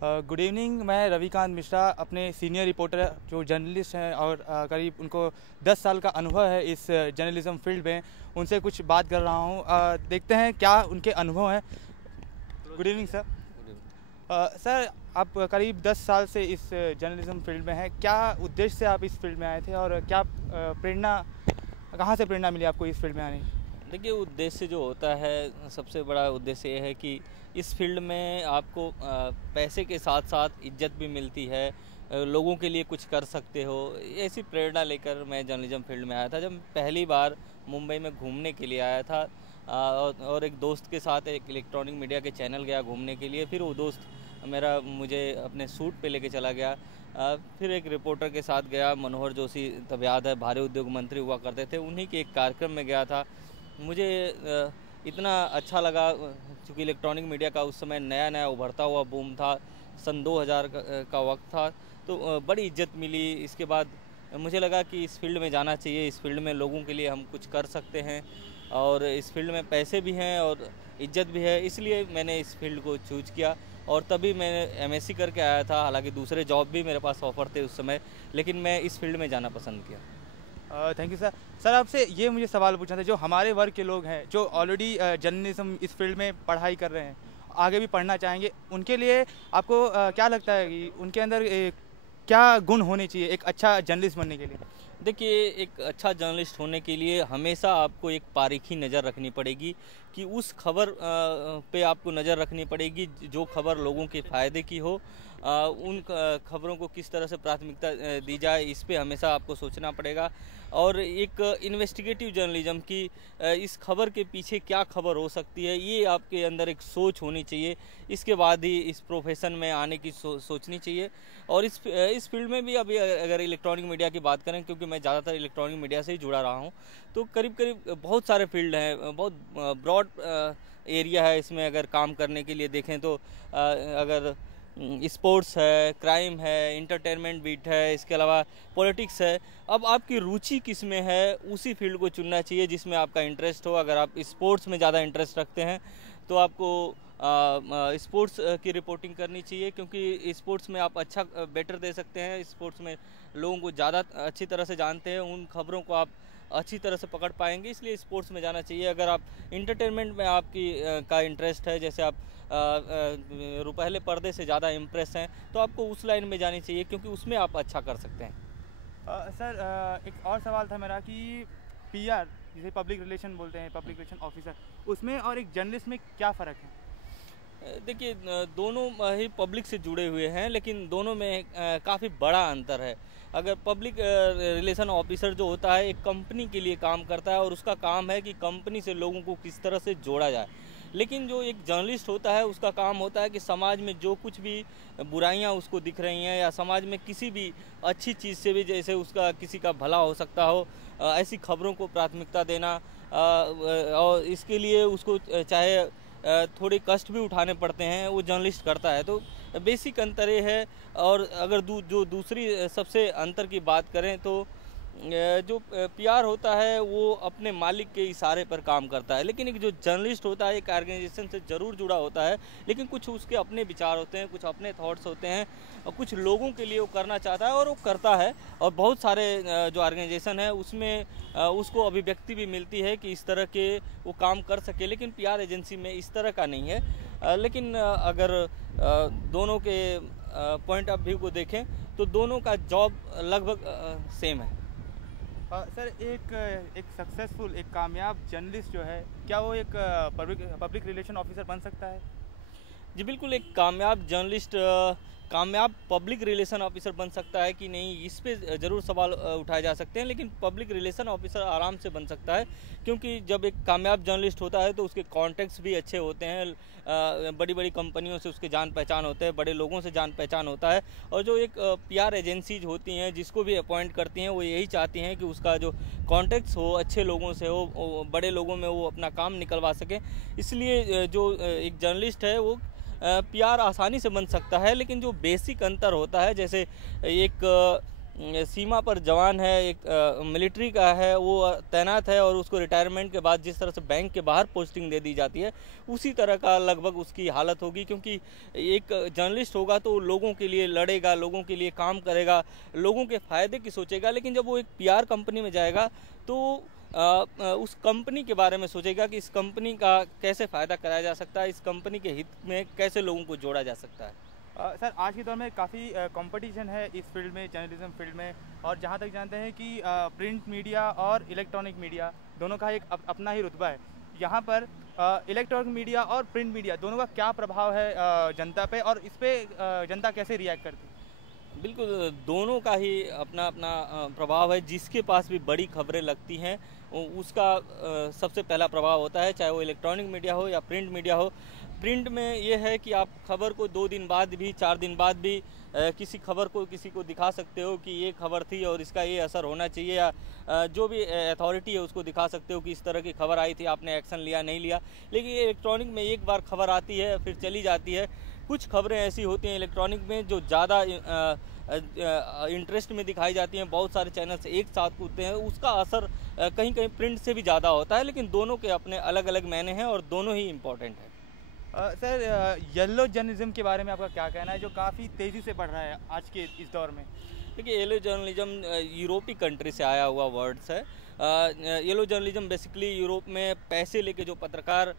Good evening. मैं रविकांत मिश्रा, अपने senior reporter जो जर्नलिस्ट हैं और करीब उनको 10 साल का अनुभव है इस जर्नलिज्म फील्ड में, उनसे कुछ बात कर रहा हूँ। देखते हैं क्या उनके अनुभव हैं। Good evening sir. सर, आप करीब 10 साल से इस जर्नलिज्म फील्ड में हैं। क्या उद्देश्य से आप इस फील्ड में आए थे और क्या कहाँ से प्रेरणा मिली आपको इस फील्ड में आने की? देखिए, उद्देश्य जो होता है, सबसे बड़ा उद्देश्य ये है कि इस फील्ड में आपको पैसे के साथ साथ इज्जत भी मिलती है, लोगों के लिए कुछ कर सकते हो। ऐसी प्रेरणा लेकर मैं जर्नलिज्म फील्ड में आया था। जब पहली बार मुंबई में घूमने के लिए आया था और एक दोस्त के साथ एक इलेक्ट्रॉनिक मीडिया के चैनल गया घूमने के लिए। फिर वो दोस्त मेरा मुझे अपने सूट पे लेके चला गया। फिर एक रिपोर्टर के साथ गया, मनोहर जोशी, तब याद है भारी उद्योग मंत्री हुआ करते थे, उन्हीं के एक कार्यक्रम में गया था। मुझे इतना अच्छा लगा, क्योंकि इलेक्ट्रॉनिक मीडिया का उस समय नया नया उभरता हुआ बूम था। सन 2000 का वक्त था, तो बड़ी इज्जत मिली। इसके बाद मुझे लगा कि इस फील्ड में जाना चाहिए, इस फील्ड में लोगों के लिए हम कुछ कर सकते हैं और इस फील्ड में पैसे भी हैं और इज्जत भी है। इसलिए मैंने इस फील्ड को चूज किया और तभी मैंने एमएससी करके आया था। हालांकि दूसरे जॉब भी मेरे पास ऑफर थे उस समय, लेकिन मैं इस फील्ड में जाना पसंद किया। Thank you sir. सर, आपसे ये मुझे सवाल पूछना था, जो हमारे वर्ग के लोग हैं जो ऑलरेडी जर्नलिज्म इस फील्ड में पढ़ाई कर रहे हैं, आगे भी पढ़ना चाहेंगे, उनके लिए आपको क्या लगता है कि उनके अंदर क्या गुण होने चाहिए एक अच्छा जर्नलिस्ट बनने के लिए? देखिए, एक अच्छा जर्नलिस्ट होने के लिए हमेशा आपको एक बारीकी नज़र रखनी पड़ेगी कि उस खबर पे आपको नज़र रखनी पड़ेगी जो खबर लोगों के फ़ायदे की हो। उन खबरों को किस तरह से प्राथमिकता दी जाए, इस पे हमेशा आपको सोचना पड़ेगा। और एक इन्वेस्टिगेटिव जर्नलिज्म की इस खबर के पीछे क्या खबर हो सकती है, ये आपके अंदर एक सोच होनी चाहिए। इसके बाद ही इस प्रोफेशन में आने की सोचनी चाहिए। और इस फील्ड में भी अभी अगर इलेक्ट्रॉनिक मीडिया की बात करें, क्योंकि मैं ज़्यादातर इलेक्ट्रॉनिक मीडिया से ही जुड़ा रहा हूँ, तो करीब करीब बहुत सारे फील्ड हैं, बहुत ब्रॉड एरिया है इसमें। अगर काम करने के लिए देखें तो अगर स्पोर्ट्स है, क्राइम है, इंटरटेनमेंट बीट है, इसके अलावा पॉलिटिक्स है। अब आपकी रुचि किस में है, उसी फील्ड को चुनना चाहिए जिसमें आपका इंटरेस्ट हो। अगर आप स्पोर्ट्स में ज़्यादा इंटरेस्ट रखते हैं तो आपको स्पोर्ट्स की रिपोर्टिंग करनी चाहिए, क्योंकि स्पोर्ट्स में आप अच्छा बेटर दे सकते हैं। स्पोर्ट्स में लोगों को ज़्यादा अच्छी तरह से जानते हैं, उन खबरों को आप अच्छी तरह से पकड़ पाएंगे, इसलिए स्पोर्ट्स में जाना चाहिए। अगर आप इंटरटेनमेंट में आपकी का इंटरेस्ट है, जैसे आप रुपहले पर्दे से ज़्यादा इम्प्रेस हैं, तो आपको उस लाइन में जानी चाहिए, क्योंकि उसमें आप अच्छा कर सकते हैं। सर, एक और सवाल था मेरा कि पीआर, जिसे पब्लिक रिलेशन बोलते हैं, पब्लिक रिलेशन ऑफिसर, उसमें और एक जर्नलिस्ट में क्या फ़र्क है? देखिए, दोनों ही पब्लिक से जुड़े हुए हैं, लेकिन दोनों में काफ़ी बड़ा अंतर है। अगर पब्लिक रिलेशन ऑफिसर जो होता है, एक कंपनी के लिए काम करता है और उसका काम है कि कंपनी से लोगों को किस तरह से जोड़ा जाए। लेकिन जो एक जर्नलिस्ट होता है, उसका काम होता है कि समाज में जो कुछ भी बुराइयां उसको दिख रही हैं, या समाज में किसी भी अच्छी चीज़ से भी, जैसे उसका किसी का भला हो सकता हो, ऐसी खबरों को प्राथमिकता देना। और इसके लिए उसको चाहे थोड़े कष्ट भी उठाने पड़ते हैं, वो जर्नलिस्ट करता है। तो बेसिक अंतर ये है। और अगर जो दूसरी सबसे अंतर की बात करें तो जो पीआर होता है वो अपने मालिक के इशारे पर काम करता है, लेकिन एक जो जर्नलिस्ट होता है एक ऑर्गेनाइजेशन से ज़रूर जुड़ा होता है, लेकिन कुछ उसके अपने विचार होते हैं, कुछ अपने थॉट्स होते हैं, और कुछ लोगों के लिए वो करना चाहता है और वो करता है। और बहुत सारे जो ऑर्गेनाइजेशन है उसमें उसको अभिव्यक्ति भी मिलती है कि इस तरह के वो काम कर सके, लेकिन पीआर एजेंसी में इस तरह का नहीं है। लेकिन अगर दोनों के पॉइंट ऑफ व्यू को देखें तो दोनों का जॉब लगभग सेम है। सर, एक सक्सेसफुल, एक कामयाब जर्नलिस्ट जो है, क्या वो एक पब्लिक रिलेशन ऑफिसर बन सकता है? जी बिल्कुल, एक कामयाब जर्नलिस्ट कामयाब पब्लिक रिलेशन ऑफिसर बन सकता है कि नहीं, इस पे ज़रूर सवाल उठाए जा सकते हैं। लेकिन पब्लिक रिलेशन ऑफिसर आराम से बन सकता है, क्योंकि जब एक कामयाब जर्नलिस्ट होता है तो उसके कॉन्टैक्ट्स भी अच्छे होते हैं, बड़ी बड़ी कंपनियों से उसके जान पहचान होते हैं, बड़े लोगों से जान पहचान होता है। और जो एक पीआर एजेंसीज होती हैं, जिसको भी अपॉइंट करती हैं, वो यही चाहती हैं कि उसका जो कॉन्टैक्ट्स हो अच्छे लोगों से हो, बड़े लोगों में वो अपना काम निकलवा सकें। इसलिए जो एक जर्नलिस्ट है वो पीआर आसानी से बन सकता है। लेकिन जो बेसिक अंतर होता है, जैसे एक सीमा पर जवान है, एक मिलिट्री का है, वो तैनात है और उसको रिटायरमेंट के बाद जिस तरह से बैंक के बाहर पोस्टिंग दे दी जाती है, उसी तरह का लगभग उसकी हालत होगी। क्योंकि एक जर्नलिस्ट होगा तो लोगों के लिए लड़ेगा, लोगों के लिए काम करेगा, लोगों के फ़ायदे की सोचेगा। लेकिन जब वो एक पीआर कंपनी में जाएगा तो उस कंपनी के बारे में सोचेगा कि इस कंपनी का कैसे फ़ायदा कराया जा सकता है, इस कंपनी के हित में कैसे लोगों को जोड़ा जा सकता है। सर, आज के दौर में काफ़ी कंपटीशन है इस फील्ड में, जर्नलिज्म फील्ड में, और जहाँ तक जानते हैं कि प्रिंट मीडिया और इलेक्ट्रॉनिक मीडिया दोनों का एक अपना ही रुतबा है। यहाँ पर इलेक्ट्रॉनिक मीडिया और प्रिंट मीडिया दोनों का क्या प्रभाव है जनता पे, और इस पर जनता कैसे रिएक्ट करती है? बिल्कुल, दोनों का ही अपना अपना प्रभाव है। जिसके पास भी बड़ी खबरें लगती हैं उसका सबसे पहला प्रभाव होता है, चाहे वो इलेक्ट्रॉनिक मीडिया हो या प्रिंट मीडिया हो। प्रिंट में ये है कि आप खबर को 2 दिन बाद भी, 4 दिन बाद भी किसी खबर को किसी को दिखा सकते हो कि ये खबर थी और इसका ये असर होना चाहिए, या जो भी अथॉरिटी है उसको दिखा सकते हो कि इस तरह की खबर आई थी, आपने एक्शन लिया नहीं लिया। लेकिन ये इलेक्ट्रॉनिक में एक बार खबर आती है फिर चली जाती है। कुछ खबरें ऐसी होती हैं इलेक्ट्रॉनिक में जो ज़्यादा इंटरेस्ट में दिखाई जाती हैं, बहुत सारे चैनल्स एक साथ कूदते हैं, उसका असर कहीं कहीं प्रिंट से भी ज़्यादा होता है। लेकिन दोनों के अपने अलग अलग मायने हैं और दोनों ही इम्पोर्टेंट है। सर, येलो जर्नलिज्म के बारे में आपका क्या कहना है, जो काफ़ी तेज़ी से बढ़ रहा है आज के इस दौर में? देखिए, येलो जर्नलिज्म यूरोपीय कंट्री से आया हुआ वर्ड्स है। येलो जर्नलिज्म बेसिकली यूरोप में पैसे लेके जो पत्रकार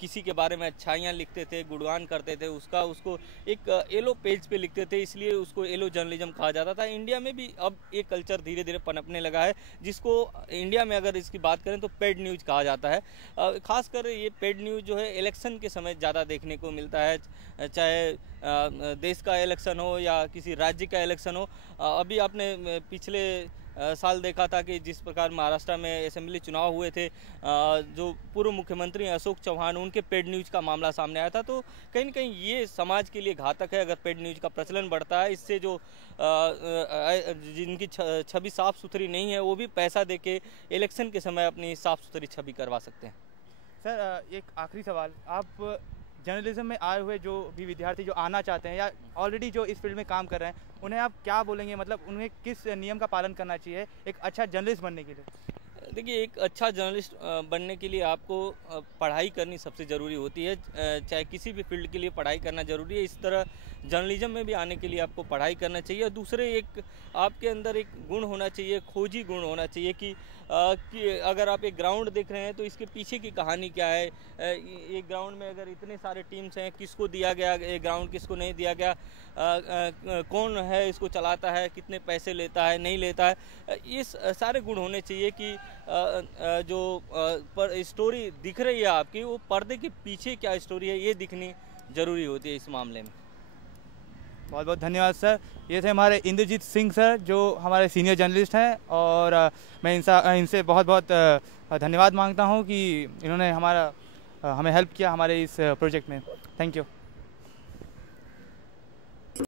किसी के बारे में अच्छाइयाँ लिखते थे, गुणगान करते थे, उसको एक येलो पेज पे लिखते थे, इसलिए उसको येलो जर्नलिज्म कहा जाता था। इंडिया में भी अब ये कल्चर धीरे धीरे पनपने लगा है, जिसको इंडिया में अगर इसकी बात करें तो पेड न्यूज़ कहा जाता है। खासकर ये पेड न्यूज़ जो है इलेक्शन के समय ज़्यादा देखने को मिलता है, चाहे देश का इलेक्शन हो या किसी राज्य का इलेक्शन हो। अभी आपने पिछले साल देखा था कि जिस प्रकार महाराष्ट्र में असेंबली चुनाव हुए थे, जो पूर्व मुख्यमंत्री अशोक चौहान, उनके पेड न्यूज़ का मामला सामने आया था। तो कहीं न कहीं ये समाज के लिए घातक है अगर पेड न्यूज़ का प्रचलन बढ़ता है। इससे जो जिनकी छवि साफ़ सुथरी नहीं है वो भी पैसा देके इलेक्शन के समय अपनी साफ़ सुथरी छवि करवा सकते हैं। सर, एक आखिरी सवाल, आप जर्नलिज्म में आए हुए जो भी विद्यार्थी जो आना चाहते हैं या ऑलरेडी जो इस फील्ड में काम कर रहे हैं, उन्हें आप क्या बोलेंगे? मतलब उन्हें किस नियम का पालन करना चाहिए एक अच्छा जर्नलिस्ट बनने के लिए? देखिए, एक अच्छा जर्नलिस्ट बनने के लिए आपको पढ़ाई करनी सबसे ज़रूरी होती है। चाहे किसी भी फील्ड के लिए पढ़ाई करना ज़रूरी है, इस तरह जर्नलिज्म में भी आने के लिए आपको पढ़ाई करना चाहिए। और दूसरे, एक आपके अंदर एक गुण होना चाहिए, खोजी गुण होना चाहिए कि अगर आप एक ग्राउंड देख रहे हैं तो इसके पीछे की कहानी क्या है। एक ग्राउंड में अगर इतने सारे टीम्स हैं, किसको दिया गया ये ग्राउंड, किसको नहीं दिया गया, कौन है इसको चलाता है, कितने पैसे लेता है, नहीं लेता है, ये सारे गुण होने चाहिए कि जो स्टोरी दिख रही है आपकी, वो पर्दे के पीछे क्या स्टोरी है ये दिखनी ज़रूरी होती है इस मामले में। बहुत बहुत धन्यवाद सर। ये थे हमारे इंद्रजीत सिंह सर, जो हमारे सीनियर जर्नलिस्ट हैं, और मैं इनसे बहुत बहुत धन्यवाद मांगता हूं कि इन्होंने हमें हेल्प किया हमारे इस प्रोजेक्ट में। Thank you.